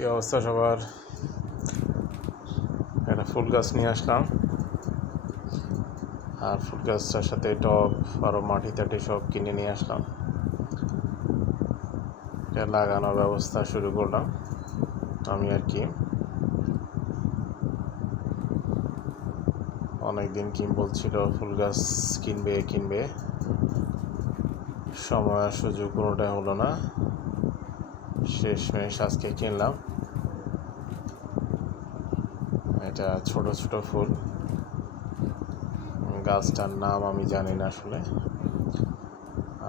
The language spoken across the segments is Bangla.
কি অবস্থা সবার? একটা ফুল গাছ নিয়ে আসলাম, আর ফুল গাছটার সাথে টব আরও মাটি টাটি সব কিনে নিয়ে আসলাম। এটা লাগানোর ব্যবস্থা শুরু করলাম আমি আর কি। অনেকদিন বলছিল ফুল গাছ কিনবে, সময় আর সুযোগ কোনোটাই হলো না। শেষমেশ আজকে কিনলাম। এটা ছোট ছোট ফুল, গাছটার নাম আমি জানি না আসলে।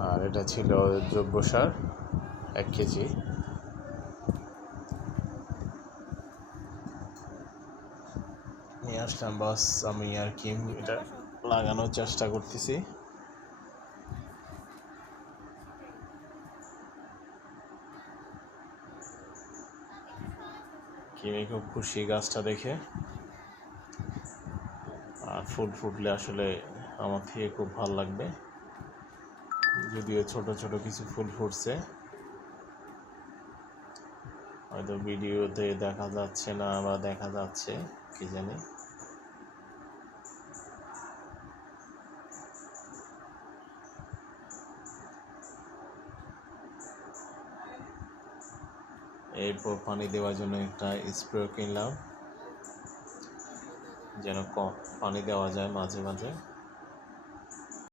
আর এটা ছিল জৈব সার 1 কেজি। নিয়ে আসলাম বাস, আমি আর কি এটা লাগানোর চেষ্টা করতেছি। কিমি খুব খুশি গাছটা দেখে, আর ফুল ফুটলে আসলে আমার থেকে খুব ভালো লাগবে। যদিও ছোট ছোট কিছু ফুল ফুটছে, হয়তো ভিডিওতে দেখা যাচ্ছে না বা দেখা যাচ্ছে কি জানি। এরপর পানি দেওয়ার জন্য একটা স্প্রে কিনলাম, যেন কম পানি দেওয়া যায় মাঝে মাঝে।